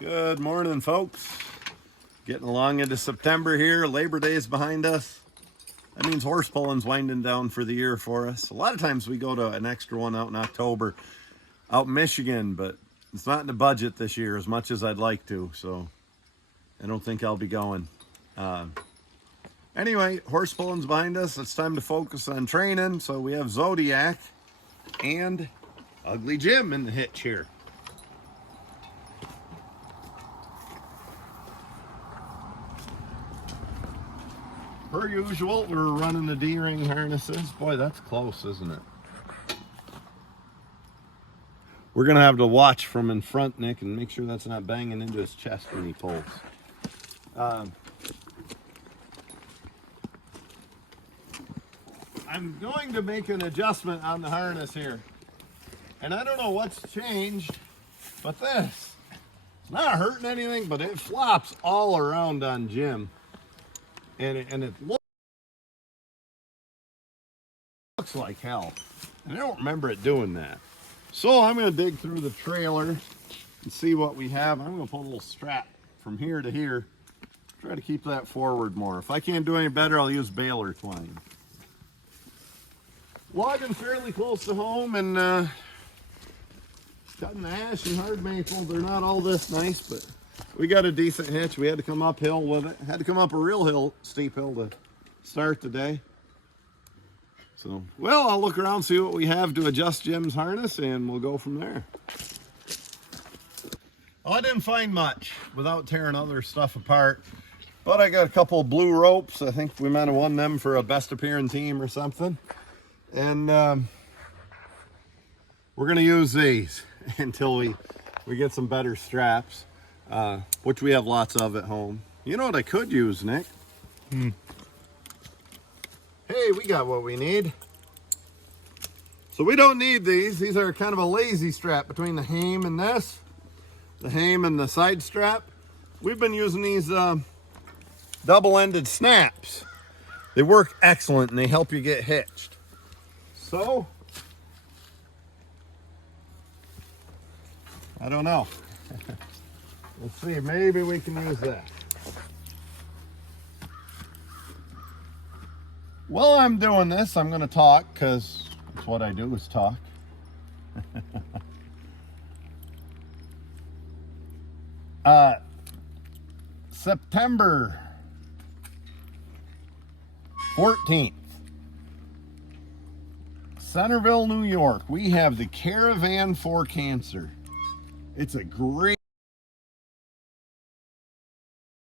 Good morning, folks. Getting along into September here. Labor Day is behind us. That means horse pulling's winding down for the year for us. A lot of times we go to an extra one out in October out in Michigan, but it's not in the budget this year as much as I'd like to, so I don't think I'll be going. Anyway, horse pulling's behind us. It's time to focus on training, so we have Zodiac and Ugly Jim in the hitch here. Per usual, we're running the D-ring harnesses. Boy, that's close, isn't it? We're gonna have to watch from in front, Nick, and make sure that's not banging into his chest when he pulls. I'm going to make an adjustment on the harness here. And I don't know what's changed, but this, it's not hurting anything, but it flops all around on Jim. And it looks like hell. And I don't remember it doing that. So I'm going to dig through the trailer and see what we have. I'm going to put a little strap from here to here. Try to keep that forward more. If I can't do any better, I'll use baler twine. Logging fairly close to home and cutting ash and hard maple. They're not all this nice, but we got a decent hitch. We had to come uphill with it. Had to come up a real hill, steep hill to start the day. So, well, I'll look around, see what we have to adjust Jim's harness, and we'll go from there. Well, I didn't find much without tearing other stuff apart, but I got a couple of blue ropes. I think we might have won them for a best appearing team or something. And we're going to use these until we get some better straps. Which we have lots of at home. You know what I could use, Nick? Hey, we got what we need. So we don't need these. These are kind of a lazy strap between the hame and this. The hame and the side strap. We've been using these double-ended snaps. They work excellent and they help you get hitched. So, I don't know. Let's see, maybe we can use that. While I'm doing this, I'm going to talk, because that's what I do, is talk. September 14th, Centerville, New York. We have the Caravan for Cancer. It's a great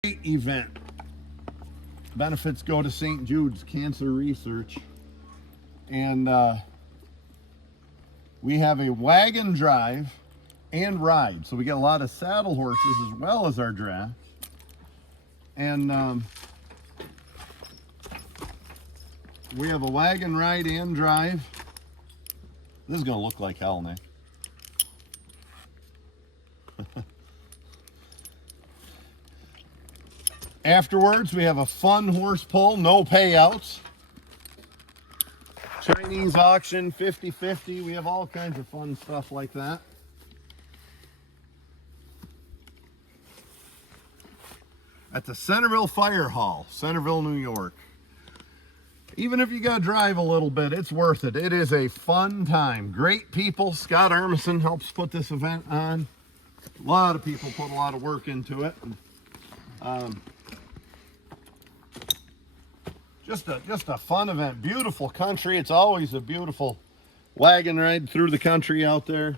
event. Benefits go to St. Jude's Cancer Research. And we have a wagon drive and ride. So we get a lot of saddle horses as well as our draft. And we have a wagon ride and drive. This is going to look like hell, Nick. Afterwards, we have a fun horse pull, no payouts. Chinese auction, 50-50. We have all kinds of fun stuff like that. At the Centerville Fire Hall, Centerville, New York. Even if you got to drive a little bit, it's worth it. It is a fun time. Great people. Scott Armisen helps put this event on. A lot of people put a lot of work into it. Just a fun event. Beautiful country. It's always a beautiful wagon ride through the country out there.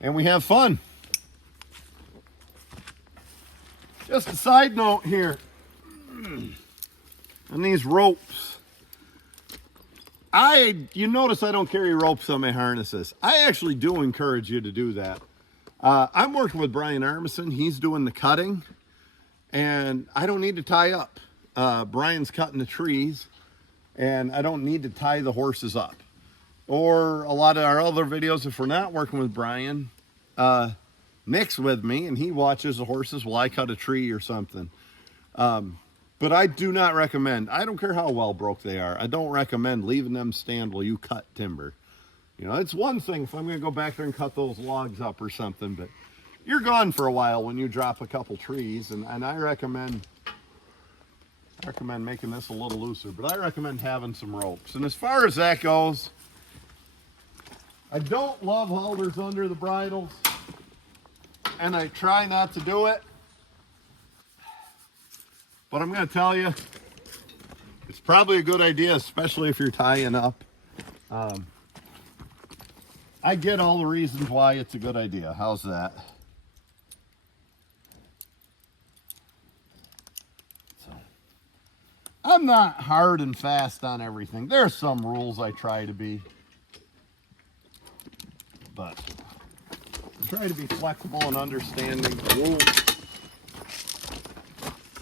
And we have fun. Just a side note here. On these ropes. You notice I don't carry ropes on my harnesses. I actually do encourage you to do that. I'm working with Brian Armisen. He's doing the cutting, and I don't need to tie up. Brian's cutting the trees, and I don't need to tie the horses up. Or a lot of our other videos, if we're not working with Brian, Nick's with me, and he watches the horses while I cut a tree or something. But I do not recommend, I don't care how well broke they are, I don't recommend leaving them stand while you cut timber. You know, it's one thing if I'm going to go back there and cut those logs up or something, but you're gone for a while when you drop a couple trees, and I recommend making this a little looser, but I recommend having some ropes. And as far as that goes, I don't love halters under the bridles, and I try not to do it, but I'm going to tell you, it's probably a good idea, especially if you're tying up. I get all the reasons why it's a good idea. How's that? So, I'm not hard and fast on everything. There's some rules I try to be, but I try to be flexible and understanding the rules.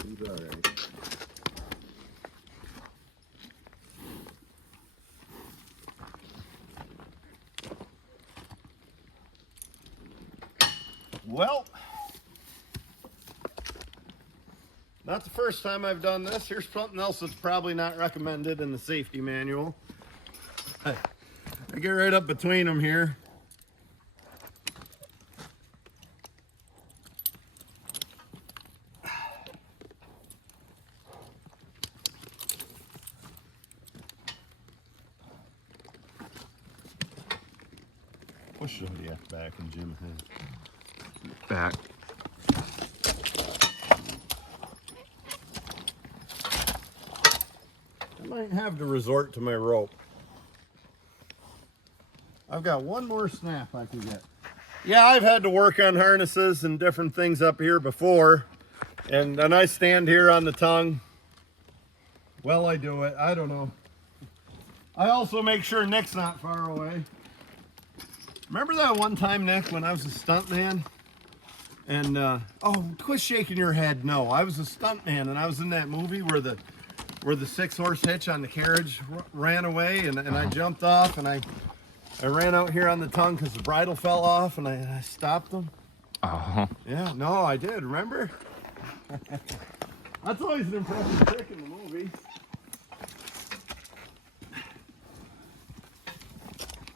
Seems all right. Well, not the first time I've done this. Here's something else that's probably not recommended in the safety manual. I get right up between them here. Push Zodiac back and Jim ahead. Back. I might have to resort to my rope. I've got one more snap I can get. Yeah, I've had to work on harnesses and different things up here before, and then I stand here on the tongue. Well, I do it. I don't know. I also make sure Nick's not far away. Remember that one time, Nick, when I was a stuntman? And, oh, quit shaking your head. No, I was a stuntman, and I was in that movie where the 6-horse hitch on the carriage ran away, and I jumped off, and I ran out here on the tongue because the bridle fell off, and I stopped them. Yeah, no, I did, remember? That's always an impressive trick in the movie.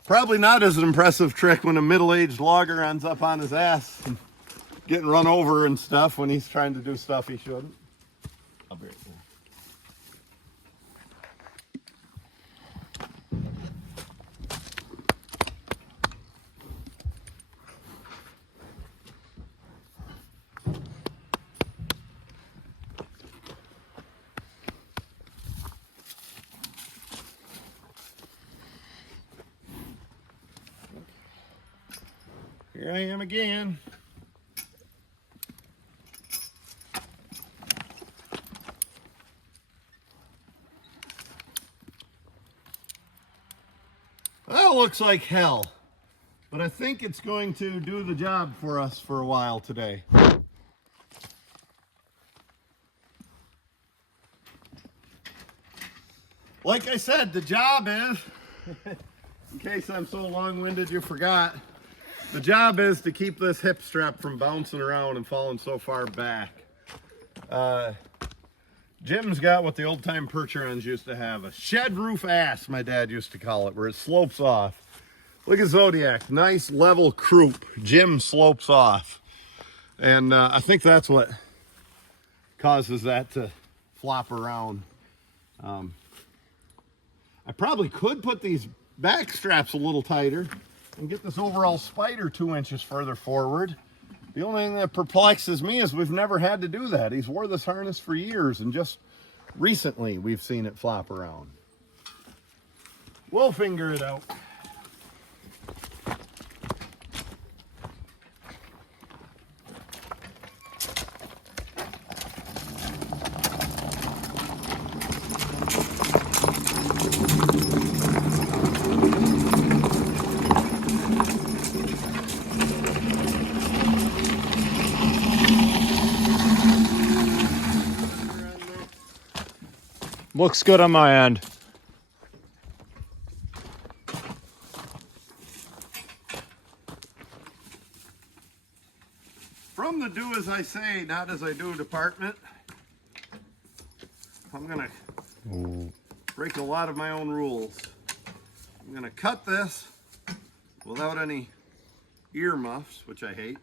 Probably not as an impressive trick when a middle-aged logger ends up on his ass and getting run over and stuff when he's trying to do stuff he shouldn't. I'll be right there. Here I am again. That looks like hell, but I think it's going to do the job for us for a while today. Like I said, the job is, in case I'm so long-winded you forgot, the job is to keep this hip strap from bouncing around and falling so far back. Jim's got what the old-time Percherons used to have, a shed roof ass, my dad used to call it, where it slopes off. Look at Zodiac, nice level croup. Jim slopes off. And I think that's what causes that to flop around. I probably could put these back straps a little tighter and get this overall spider 2 inches further forward. The only thing that perplexes me is we've never had to do that. He's wore this harness for years, and just recently we've seen it flop around. We'll figure it out. Looks good on my end. From the do as I say, not as I do department, I'm gonna break a lot of my own rules. I'm gonna cut this without any earmuffs, which I hate.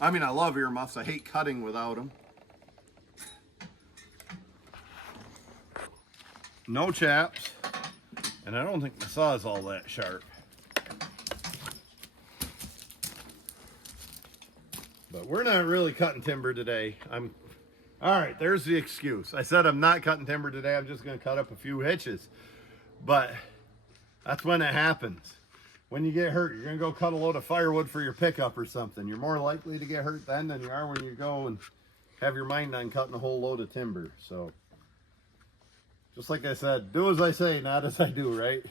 I mean, I love earmuffs. I hate cutting without them. No chaps. And I don't think the saw is all that sharp. But we're not really cutting timber today. All right, there's the excuse. I said I'm not cutting timber today. I'm just going to cut up a few hitches. But that's when it happens. When you get hurt, you're going to go cut a load of firewood for your pickup or something. You're more likely to get hurt then than you are when you go and have your mind on cutting a whole load of timber. So, just like I said, do as I say, not as I do, right?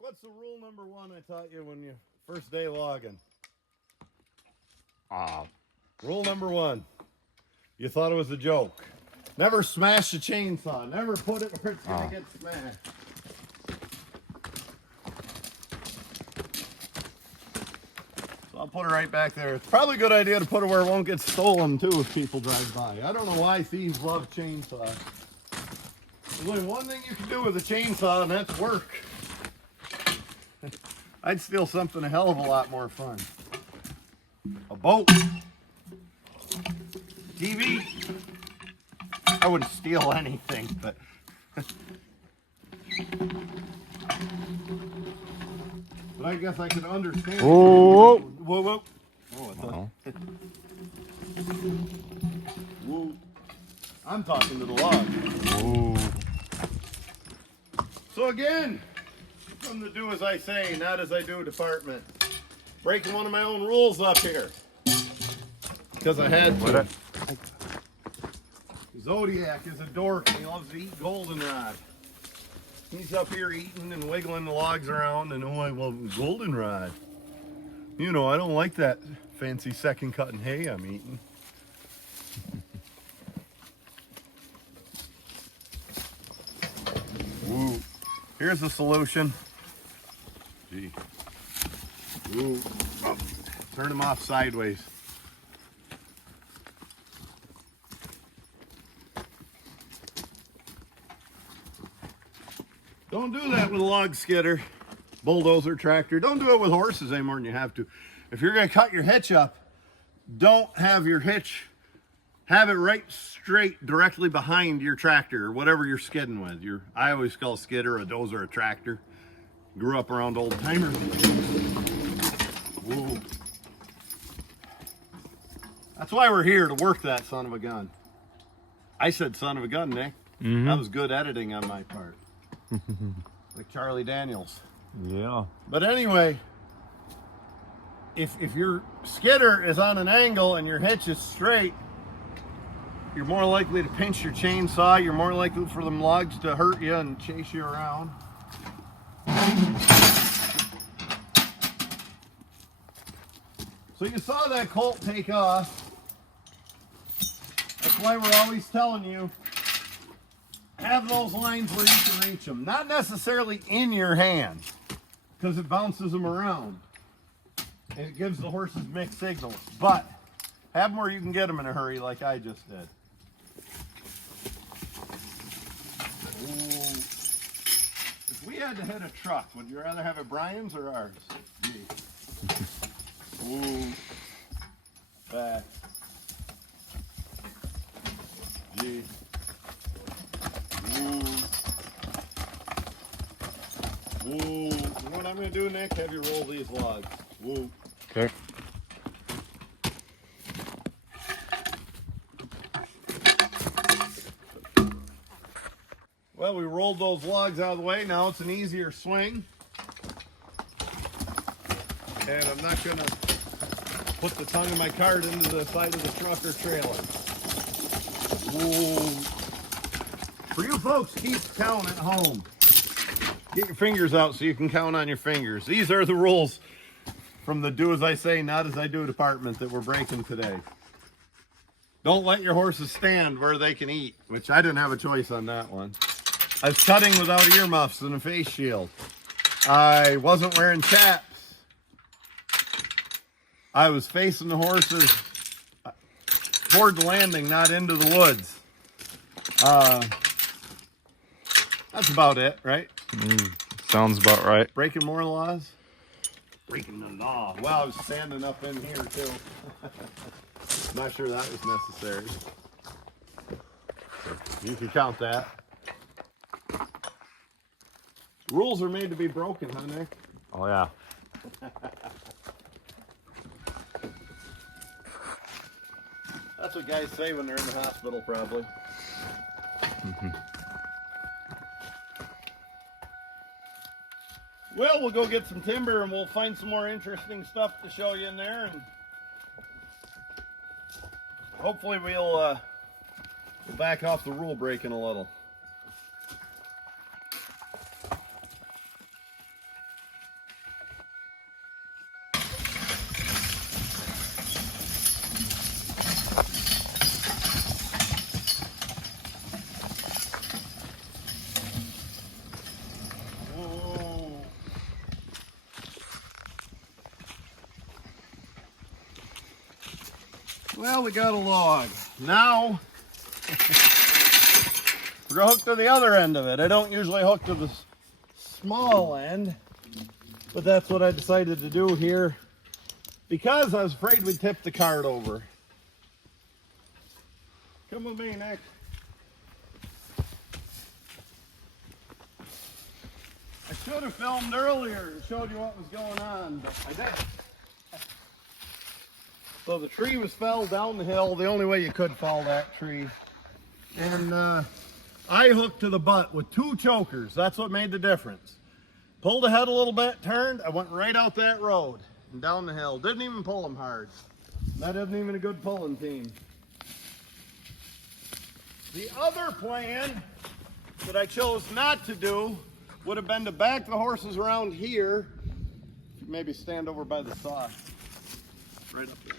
What's the rule number one I taught you when you first day logging? Rule number one. You thought it was a joke. Never smash the chainsaw. Never put it where it's going to get smashed. So I'll put it right back there. It's probably a good idea to put it where it won't get stolen too if people drive by. I don't know why thieves love chainsaws. There's only one thing you can do with a chainsaw, and that's work. I'd steal something a hell of a lot more fun. A boat. TV. I wouldn't steal anything, but but I guess I could understand. Whoa. Whoa, whoa. Oh, I thought. Whoa. I'm talking to the log. Whoa. So again, from the do as I say, not as I do department. Breaking one of my own rules up here. Because I had to. Zodiac is a dork and he loves to eat goldenrod. He's up here eating and wiggling the logs around and oh, I love goldenrod. You know, I don't like that fancy second cutting hay I'm eating. Woo. Here's the solution. Gee. Ooh. Oh. Turn them off sideways. Don't do that with a log skidder, bulldozer, tractor. Don't do it with horses any more than you have to. If you're going to cut your hitch up, don't have your hitch, have it right straight directly behind your tractor or whatever you're skidding with. I always call a skidder a dozer, a tractor. Grew up around old timers. Whoa. That's why we're here, to work that son of a gun. I said son of a gun, Nick. Mm-hmm. That was good editing on my part. Like Charlie Daniels. Yeah. But anyway, if your skidder is on an angle and your hitch is straight, you're more likely to pinch your chainsaw. You're more likely for them logs to hurt you and chase you around. So you saw that colt take off. That's why we're always telling you, have those lines where you can reach them. Not necessarily in your hand, because it bounces them around. And it gives the horses mixed signals. But have them where you can get them in a hurry like I just did. Ooh. If we had to hit a truck, would you rather have it Brian's or ours? Gee. Ooh. Back. Gee. Ooh. Ooh. You know what I'm going to do, Nick? Have you roll these logs. Woo. Okay. Well, we rolled those logs out of the way. Now it's an easier swing. And I'm not gonna put the tongue of my cart into the side of the truck or trailer. Whoa. For you folks, keep count at home. Get your fingers out so you can count on your fingers. These are the rules from the do as I say, not as I do department that we're breaking today. Don't let your horses stand where they can eat, which I didn't have a choice on that one. I was cutting without earmuffs and a face shield. I wasn't wearing chaps. I was facing the horses toward the landing, not into the woods. That's about it, right? Sounds about right. Breaking more laws? Breaking the law. Well, I was standing up in here too. Not sure that was necessary. You can count that. Rules are made to be broken, huh, Nick? Oh, yeah. That's what guys say when they're in the hospital, probably. Well, we'll go get some timber and we'll find some more interesting stuff to show you in there, and hopefully we'll back off the rule breaking a little. Well, we got a log. Now, we're going to hook to the other end of it. I don't usually hook to the small end, but that's what I decided to do here because I was afraid we'd tip the cart over. Come with me, Nick. I should have filmed earlier and showed you what was going on, but I didn't. So the tree was felled down the hill, the only way you could fall that tree. And I hooked to the butt with 2 chokers. That's what made the difference. Pulled ahead a little bit, turned, I went right out that road and down the hill. Didn't even pull them hard. That isn't even a good pulling team. The other plan that I chose not to do would have been to back the horses around here. Maybe stand over by the saw. Right up there.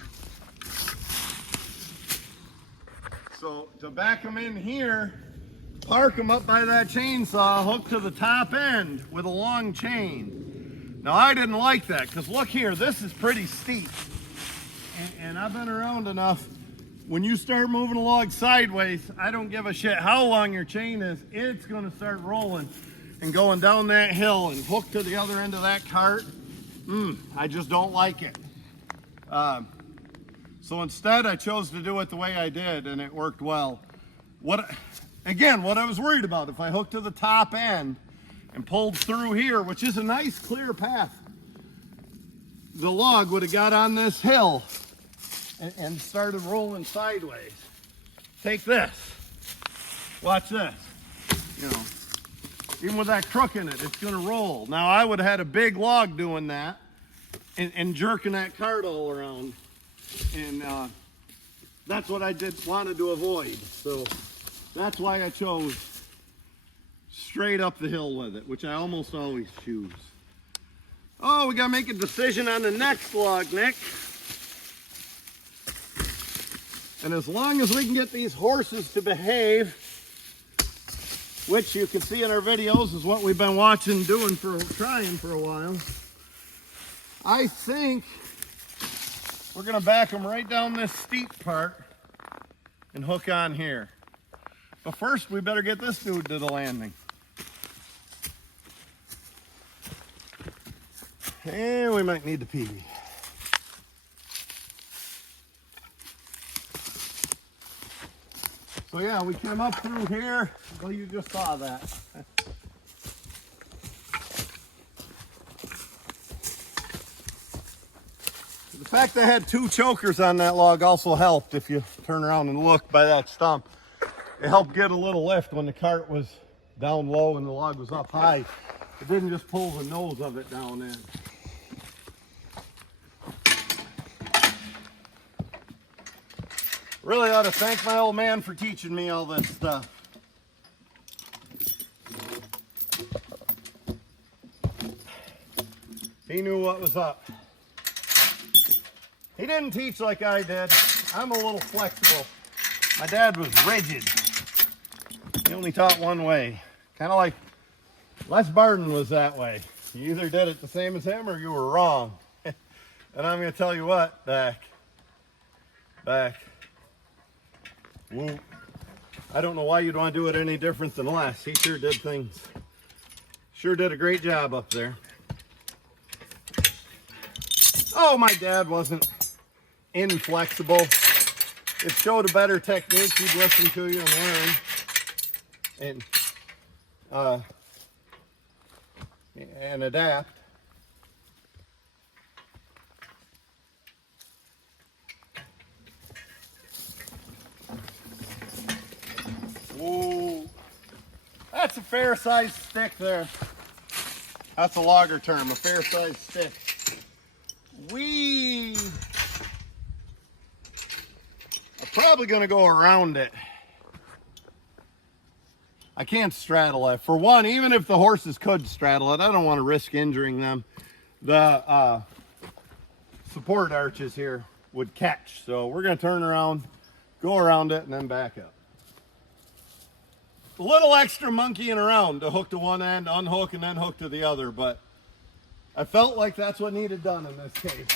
So to back them in here, park them up by that chainsaw, hook to the top end with a long chain. Now I didn't like that because look here, this is pretty steep. And I've been around enough. When you start moving a log sideways, I don't give a shit how long your chain is, it's gonna start rolling and going down that hill and hook to the other end of that cart. I just don't like it. So instead I chose to do it the way I did and it worked well. What I was worried about, if I hooked to the top end and pulled through here, which is a nice clear path, the log would have got on this hill and started rolling sideways. Take this, watch this, even with that crook in it, it's gonna roll. Now I would have had a big log doing that and jerking that cart all around. And that's what I wanted to avoid. So that's why I chose straight up the hill with it, which I almost always choose. Oh, we gotta make a decision on the next log, Nick. And as long as we can get these horses to behave, which you can see in our videos is what we've been trying for a while, I think we're gonna back them right down this steep part and hook on here. But first we better get this dude to the landing. And we might need to pee. So yeah, we came up through here. Well, you just saw that. The fact that I had 2 chokers on that log also helped. If you turn around and look by that stump, it helped get a little lift when the cart was down low and the log was up high. It didn't just pull the nose of it down in. Really ought to thank my old man for teaching me all this stuff. He knew what was up. He didn't teach like I did. I'm a little flexible. My dad was rigid. He only taught one way. Kind of like Les Barden was that way. You either did it the same as him or you were wrong. And I'm going to tell you what, Tack. Woo. I don't know why you'd want to do it any different than Les. He sure did things. Sure did a great job up there. Oh, my dad wasn't inflexible. It showed a better technique. He'd listen to you and learn and adapt. Whoa, that's a fair-sized stick there. That's a logger term, a fair-sized stick. We are probably going to go around it. I can't straddle it. For one, even if the horses could straddle it, I don't want to risk injuring them. The support arches here would catch. So we're going to turn around, go around it, and then back up. A little extra monkeying around to hook to one end, unhook, and then hook to the other, but I felt like that's what needed done in this case.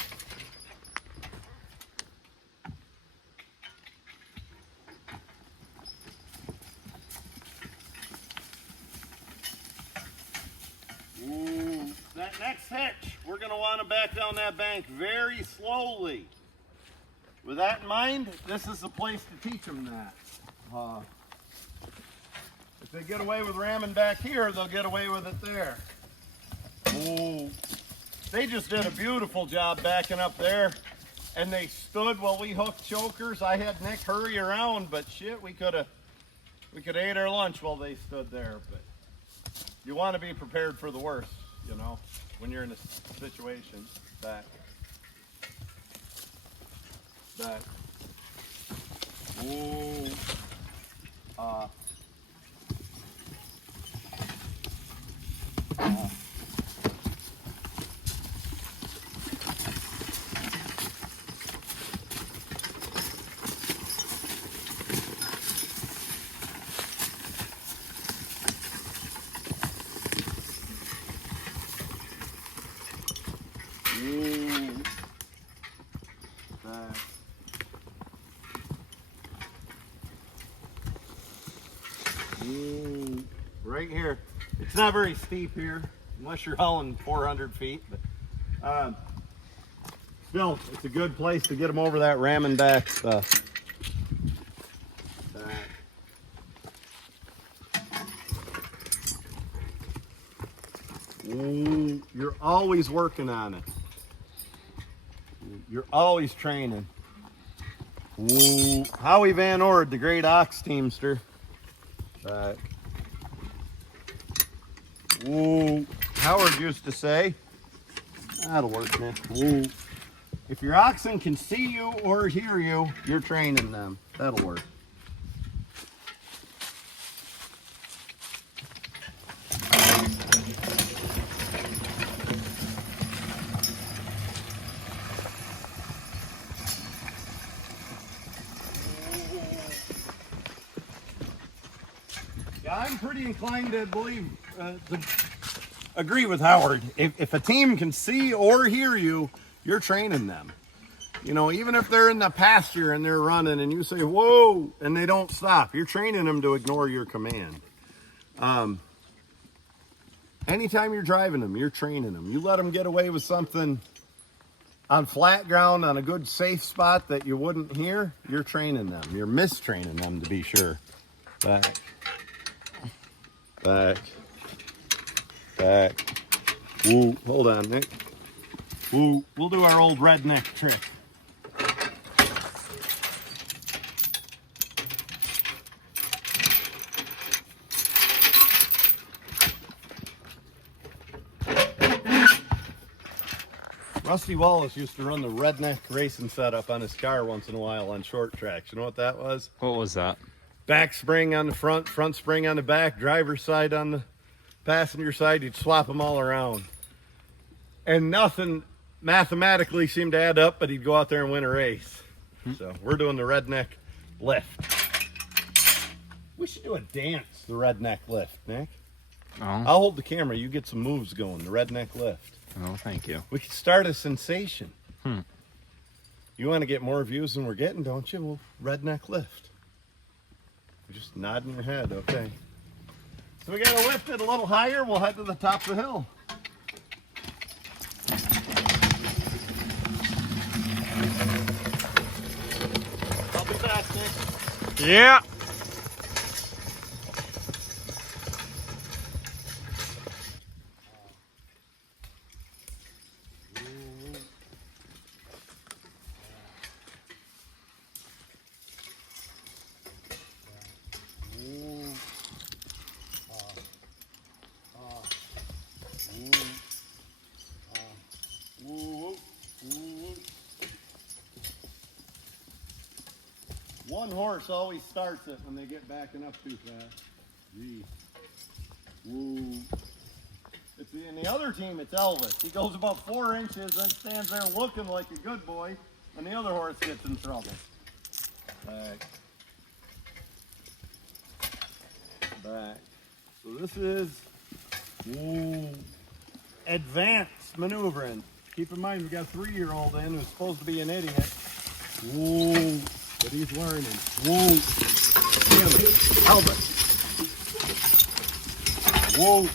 Ooh, that next hitch, we're going to want to back down that bank very slowly. With that in mind, this is the place to teach them that. If they get away with ramming back here, they'll get away with it there. Ooh, they just did a beautiful job backing up there, and they stood while we hooked chokers. I had Nick hurry around, but shit, we could have ate our lunch while they stood there. But you want to be prepared for the worst, you know, when you're in a situation. Back. Ooh. Right here. It's not very steep here, unless you're hauling 400 feet. But still, it's a good place to get them over that ramming back stuff. Ooh, you're always working on it. You're always training. Ooh, Howie Van Ord, the great ox teamster. Back. Ooh, Howard used to say, that'll work, man. Ooh, if your oxen can see you or hear you, you're training them. That'll work. Yeah, I'm pretty inclined to believe, to agree with Howard. If a team can see or hear you, you're training them. You know, even if they're in the pasture and they're running and you say, whoa, and they don't stop, you're training them to ignore your command. Anytime you're driving them, you're training them. You let them get away with something on flat ground, on a good safe spot that you wouldn't hear, you're training them. You're mistraining them, to be sure. Back. Woo, hold on, Nick. Woo, we'll do our old redneck trick. Rusty Wallace used to run the redneck racing setup on his car once in a while on short tracks. You know what that was? What was that? Back spring on the front, front spring on the back, driver's side on the passenger side. You'd swap them all around. And nothing mathematically seemed to add up, but he'd go out there and win a race. So we're doing the redneck lift. We should do a dance, the redneck lift, Nick. Oh. I'll hold the camera. You get some moves going, the redneck lift. Oh, thank you. We could start a sensation. Hmm. You want to get more views than we're getting, don't you? Well, redneck lift. You're just nodding your head, okay. So we got to lift it a little higher. We'll head to the top of the hill. I'll be back, Nick. Yeah. One horse always starts it when they get backing up too fast. Gee. Woo. In the other team, it's Elvis. He goes about 4 inches and stands there looking like a good boy, and the other horse gets in trouble. Back. Back. So this is advanced maneuvering. Keep in mind, we got a 3-year-old in who's supposed to be an idiot. Whoa. But he's learning. Whoa. Damn it. Elvis. Whoa.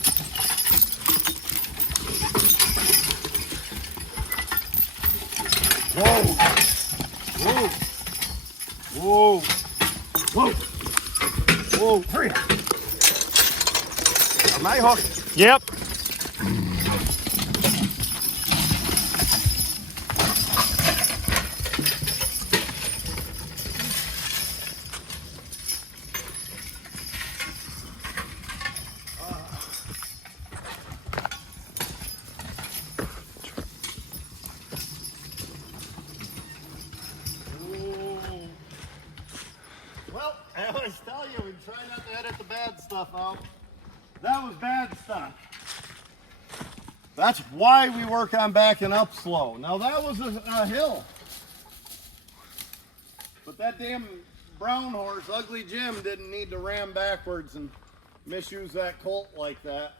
Whoa. Whoa. Whoa. Whoa. Whoa. Hurry up. Am I hooked? Yep. Well, I always tell you, we try not to edit the bad stuff out. That was bad stuff. That's why we work on backing up slow. Now that was a hill. But that damn brown horse, Ugly Jim, didn't need to ram backwards and misuse that colt like that.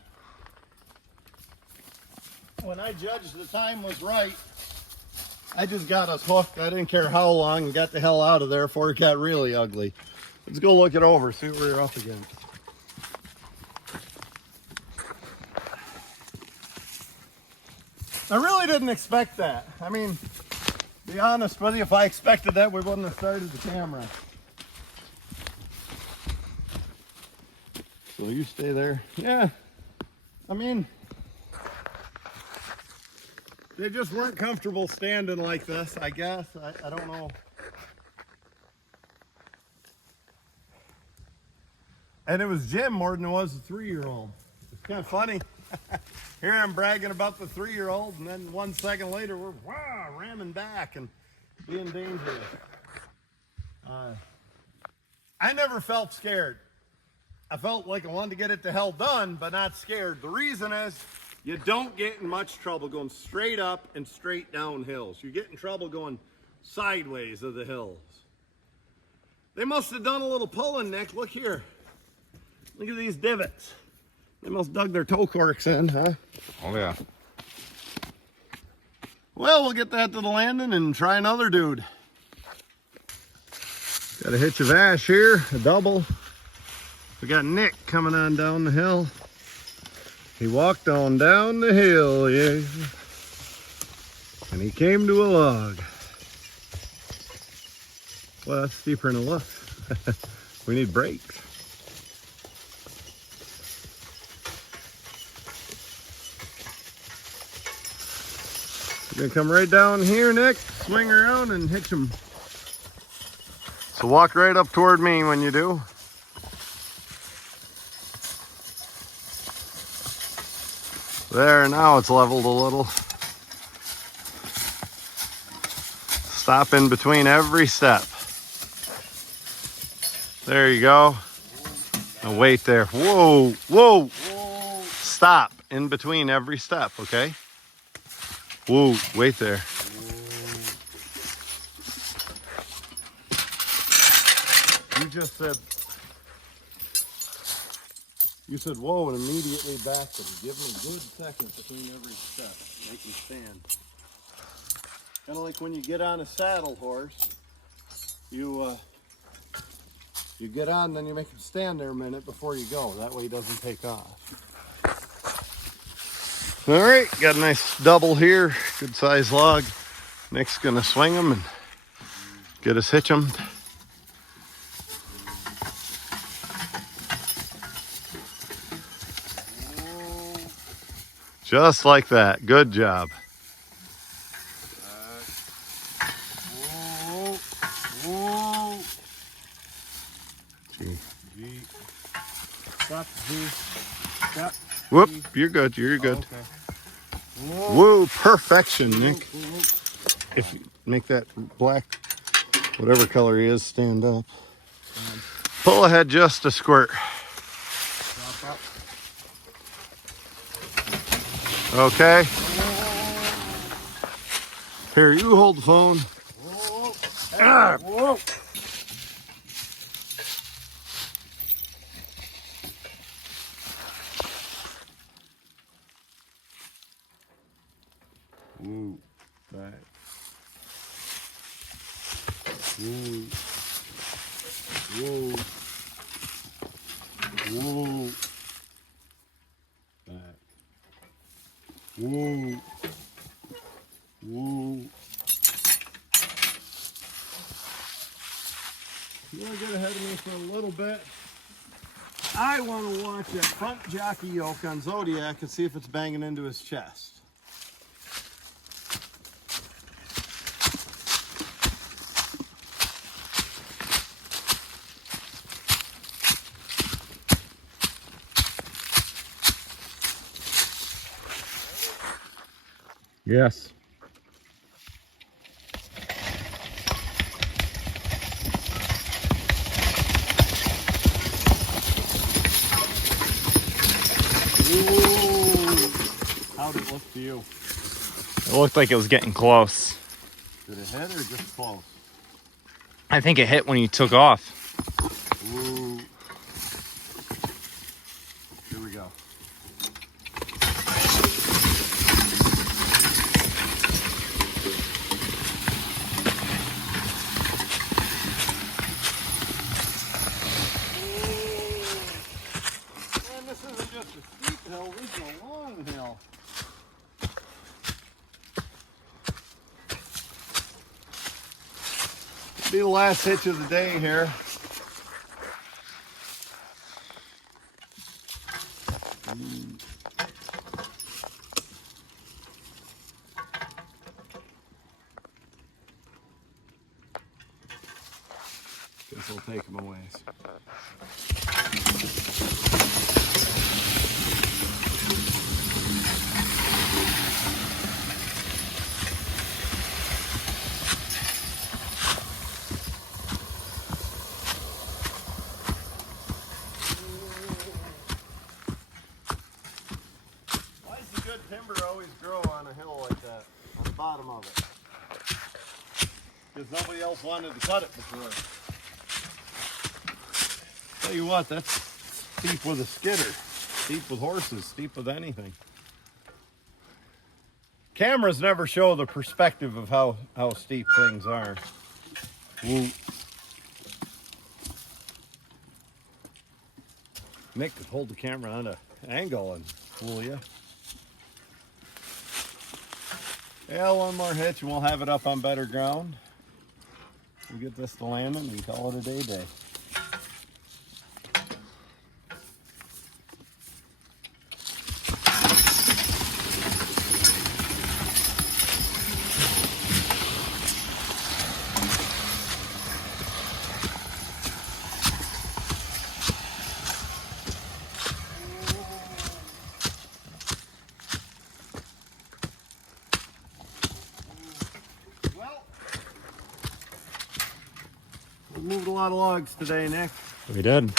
When I judged the time was right, I just got us hooked. I didn't care how long and got the hell out of there before it got really ugly. Let's go look it over, see what we're up against. I really didn't expect that. I mean, to be honest with you, if I expected that, we wouldn't have started the camera. So you stay there. Yeah, I mean, they just weren't comfortable standing like this, I guess. I don't know. And it was Jim more than it was the 3-year-old. It's kind of funny. Here I'm bragging about the 3-year-old, and then 1 second later we're ramming back and being dangerous. I never felt scared. I felt like I wanted to get it the hell done, but not scared. The reason is you don't get in much trouble going straight up and straight down hills. You get in trouble going sideways of the hills. They must have done a little pulling, Nick. Look here. Look at these divots. They must dug their toe corks in, huh? Oh, yeah. Well, we'll get that to the landing and try another dude. Got a hitch of ash here, a double. We got Nick coming on down the hill. He walked on down the hill, yeah. And he came to a log. Well, that's steeper than it looks. We need brakes. You're gonna come right down here, Nick, swing around and hitch him. So walk right up toward me when you do. There, now it's leveled a little. Stop in between every step. There you go. Now wait there. Whoa, whoa. Stop in between every step, okay? Whoa, wait there. You said whoa and immediately backed him. Give him a good second between every step. Make him stand. Kind of like when you get on a saddle horse, you get on, then you make him stand there a minute before you go. That way he doesn't take off. All right, got a nice double here, good size log. Nick's gonna swing him and get us hitch him. Just like that. Good job. Stop, G. Stop. Whoop, you're good, you're good. Okay. Whoa, perfection, Nick. If you make that black, whatever color he is, stand up. Pull ahead just a squirt. Stop up. Okay. Here, you hold the phone. Whoa. Ah. Whoa. Woo, back. Woo. Whoa. Whoa. Back. Whoa. Whoa. You want to get ahead of me for a little bit? I want to watch that front jockey yoke on Zodiac and see if it's banging into his chest. Yes. Ooh. How'd it look to you? It looked like it was getting close. Did it hit or just close? I think it hit when you took off. Ooh. Here we go. Man, this isn't just a steep hill, this is a long hill. Be the last hitch of the day here. Guess I'll take him a ways. Why does the good timber always grow on a hill like that, on the bottom of it? Because nobody else wanted to cut it before. Tell you what, that's steep with a skidder, steep with horses, steep with anything. Cameras never show the perspective of how steep things are. Woo. Nick could hold the camera on an angle and fool you. Yeah, one more hitch and we'll have it up on better ground. We'll get this to landing and call it a day. lot of logs today, Nick. We did.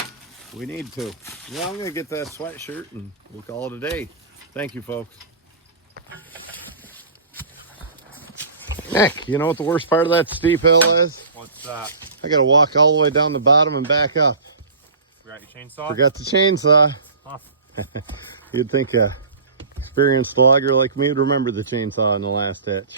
We need to. Well, I'm gonna get that sweatshirt and we'll call it a day. Thank you, folks. Nick, you know what the worst part of that steep hill is? What's that? I gotta walk all the way down the bottom and back up. Forgot your chainsaw? Forgot the chainsaw. Huh. You'd think a experienced logger like me would remember the chainsaw in the last hitch.